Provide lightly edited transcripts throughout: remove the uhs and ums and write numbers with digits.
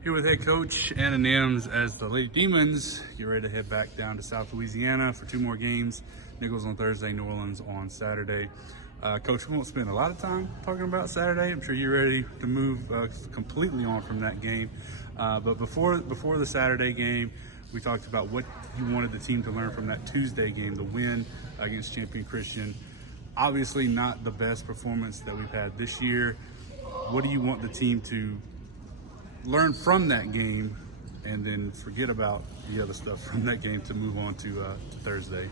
Here with head coach Anna Nimz as the Lady Demons get ready to head back down to South Louisiana for 2 more games. Nicholls on Thursday, New Orleans on Saturday. Coach, we won't spend a lot of time talking about Saturday. I'm sure you're ready to move completely on from that game. But before the Saturday game, we talked about what you wanted the team to learn from that Tuesday game, the win against Champion Christian. Obviously not the best performance that we've had this year. What do you want the team to learn from that game and then forget about the other stuff from that game to move on to Thursday?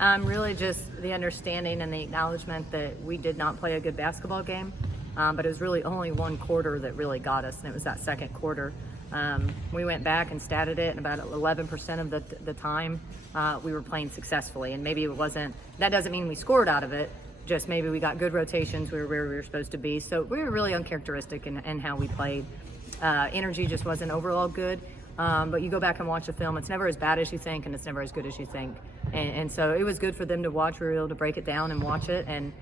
Really just the understanding and the acknowledgement that we did not play a good basketball game, but it was really only one quarter that really got us, and it was that second quarter. We went back and statted it, and about 11% of the time we were playing successfully, and maybe it wasn't, that doesn't mean we scored out of it, just maybe we got good rotations, we were where we were supposed to be, so we were really uncharacteristic in how we played. Energy just wasn't overall good, but you go back and watch the film, it's never as bad as you think, and it's never as good as you think, and so it was good for them to watch. We were able to break it down and watch it, and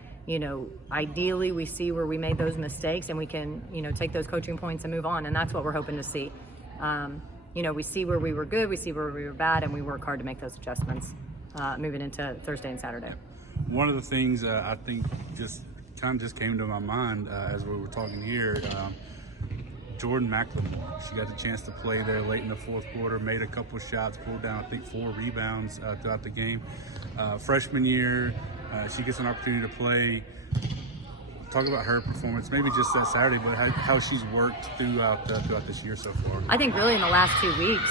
ideally we see where we made those mistakes and we can take those coaching points and move on, and that's what we're hoping to see. We see where we were good, we see where we were bad, and we work hard to make those adjustments moving into Thursday and Saturday. One of the things I think just came to my mind as we were talking here, Jordan McElmore. She got the chance to play there late in the fourth quarter, made a couple shots, pulled down I think 4 rebounds throughout the game. Freshman year, she gets an opportunity to play. Talk about her performance, maybe just that Saturday, but how she's worked throughout this year so far. I think really in the last 2 weeks,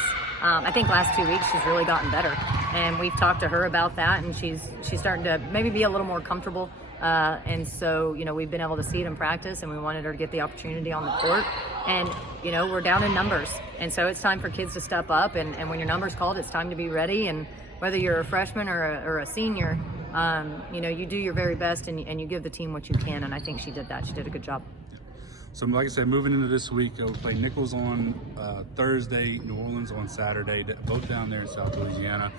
she's really gotten better, and we've talked to her about that, and she's starting to maybe be a little more comfortable. And so, we've been able to see it in practice, and we wanted her to get the opportunity on the court. And, we're down in numbers. And so it's time for kids to step up. And when your number's called, it's time to be ready. And whether you're a freshman or a senior, you do your very best and you give the team what you can. And I think she did that. She did a good job. So like I said, moving into this week, we'll play Nicholls on Thursday, New Orleans on Saturday, both down there in South Louisiana.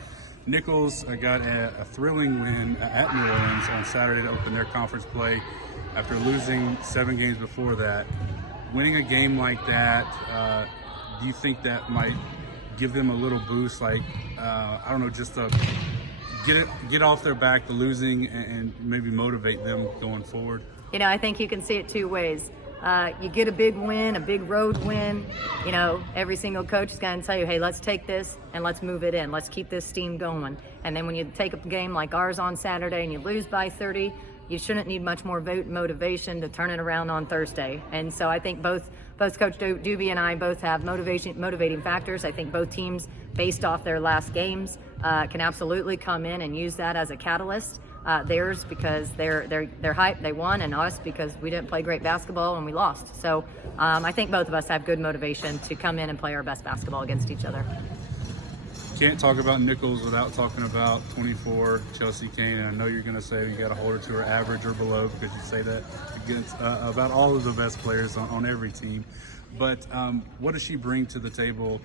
Nicholls got a thrilling win at New Orleans on Saturday to open their conference play after losing 7 games before that. Winning a game like that, do you think that might give them a little boost, just to get off their back, the losing, and maybe motivate them going forward? I think you can see it 2 ways. You get a big win, a big road win, every single coach is going to tell you, hey, let's take this and let's move it in. Let's keep this steam going. And then when you take a game like ours on Saturday and you lose by 30, you shouldn't need much more motivation to turn it around on Thursday. And so I think both Coach Doobie and I both have motivating factors. I think both teams, based off their last games, can absolutely come in and use that as a catalyst. Theirs because they're hyped, they won, and us because we didn't play great basketball and we lost. So I think both of us have good motivation to come in and play our best basketball against each other. Can't talk about Nicholls without talking about 24 Chelsea Kane, and I know you're going to say you got to hold her to her average or below because you say that against about all of the best players on every team. But what does she bring to the table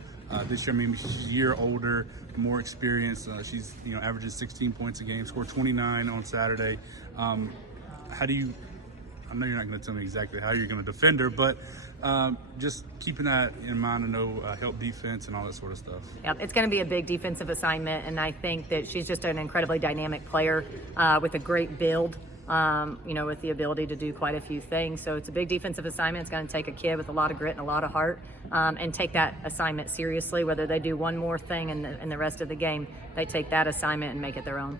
this year? I mean, she's a year older, more experienced. She's averages 16 points a game, scored 29 on Saturday. How do you? I know you're not going to tell me exactly how you're going to defend her, but just keeping that in mind to know help defense and all that sort of stuff. Yep, it's going to be a big defensive assignment, and I think that she's just an incredibly dynamic player with a great build. With the ability to do quite a few things. So it's a big defensive assignment. It's going to take a kid with a lot of grit and a lot of heart and take that assignment seriously. Whether they do one more thing in the rest of the game, they take that assignment and make it their own.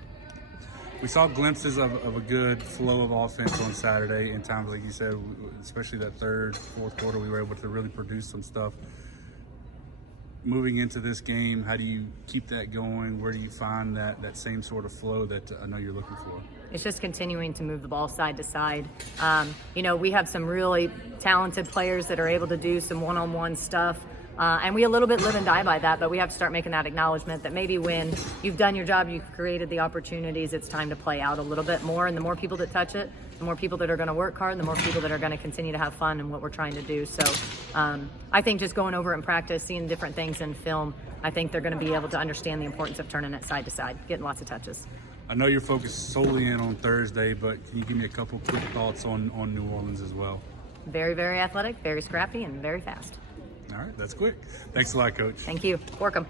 We saw glimpses of a good flow of offense on Saturday in times, like you said, especially that third, fourth quarter, we were able to really produce some stuff. Moving into this game, how do you keep that going? Where do you find that same sort of flow that I know you're looking for? It's just continuing to move the ball side to side. We have some really talented players that are able to do some one-on-one stuff. And we a little bit live and die by that, but we have to start making that acknowledgement that maybe when you've done your job, you've created the opportunities, it's time to play out a little bit more. And the more people that touch it, the more people that are going to work hard, the more people that are going to continue to have fun in what we're trying to do. So I think just going over it in practice, seeing different things in film, I think they're going to be able to understand the importance of turning it side to side, getting lots of touches. I know you're focused solely in on Thursday, but can you give me a couple quick thoughts on New Orleans as well? Very, very athletic, very scrappy, and very fast. All right, that's quick. Thanks a lot, Coach. Thank you. Work 'em.